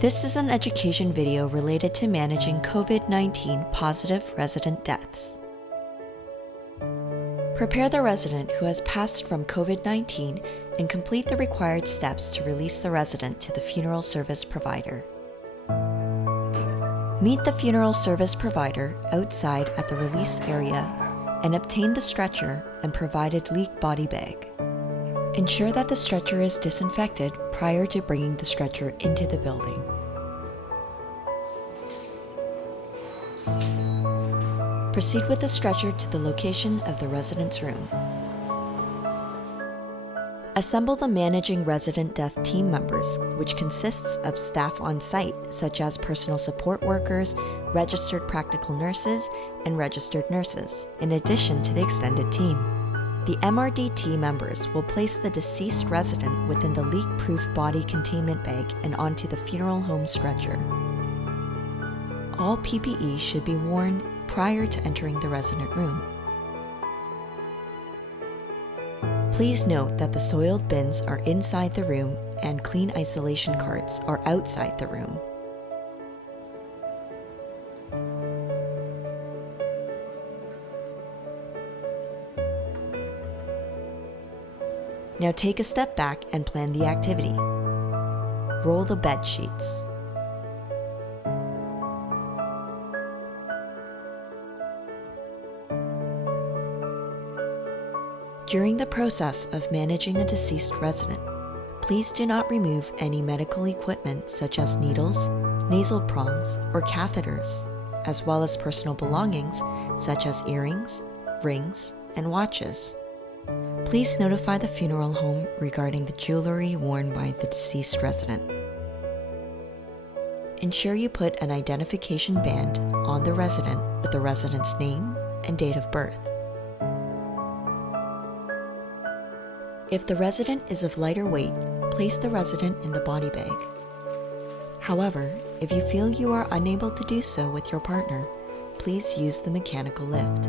This is an education video related to managing COVID-19 positive resident deaths. Prepare the resident who has passed from COVID-19 and complete the required steps to release the resident to the funeral service provider. Meet the funeral service provider outside at the release area and obtain the stretcher and provided leak body bag. Ensure that the stretcher is disinfected prior to bringing the stretcher into the building. Proceed with the stretcher to the location of the resident's room. Assemble the managing resident death team members, which consists of staff on site, such as personal support workers, registered practical nurses, and registered nurses, in addition to the extended team. The MRD team members will place the deceased resident within the leak-proof body containment bag and onto the funeral home stretcher. All PPE should be worn prior to entering the resident room. Please note that the soiled bins are inside the room and clean isolation carts are outside the room. Now take a step back and plan the activity. Roll the bed sheets. During the process of managing a deceased resident, please do not remove any medical equipment such as needles, nasal prongs, or catheters, as well as personal belongings such as earrings, rings, and watches. Please notify the funeral home regarding the jewelry worn by the deceased resident. Ensure you put an identification band on the resident with the resident's name and date of birth. If the resident is of lighter weight, place the resident in the body bag. However, if you feel you are unable to do so with your partner, please use the mechanical lift.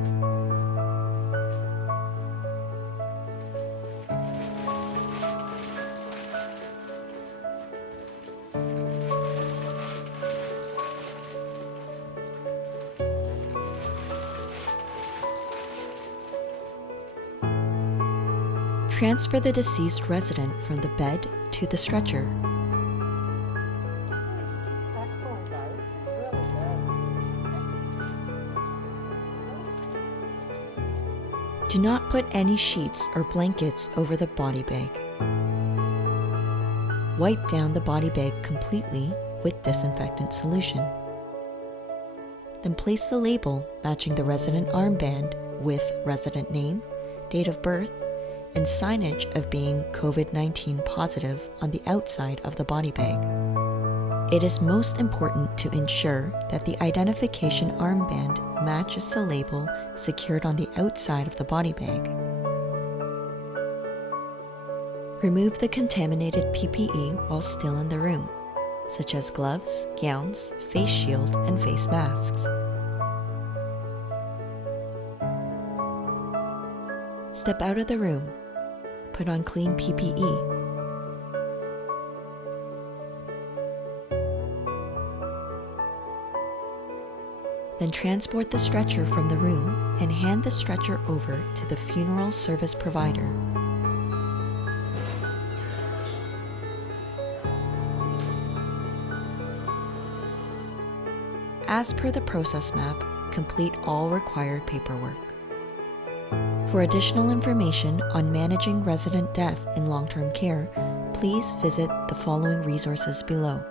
Transfer the deceased resident from the bed to the stretcher. Excellent, guys. Really good. Do not put any sheets or blankets over the body bag. Wipe down the body bag completely with disinfectant solution. Then place the label matching the resident armband with resident name, date of birth, and signage of being COVID-19 positive on the outside of the body bag. It is most important to ensure that the identification armband matches the label secured on the outside of the body bag. Remove the contaminated PPE while still in the room, such as gloves, gowns, face shield, and face masks. Step out of the room. Put on clean PPE. Then transport the stretcher from the room and hand the stretcher over to the funeral service provider. As per the process map, complete all required paperwork. For additional information on managing resident death in long-term care, please visit the following resources below.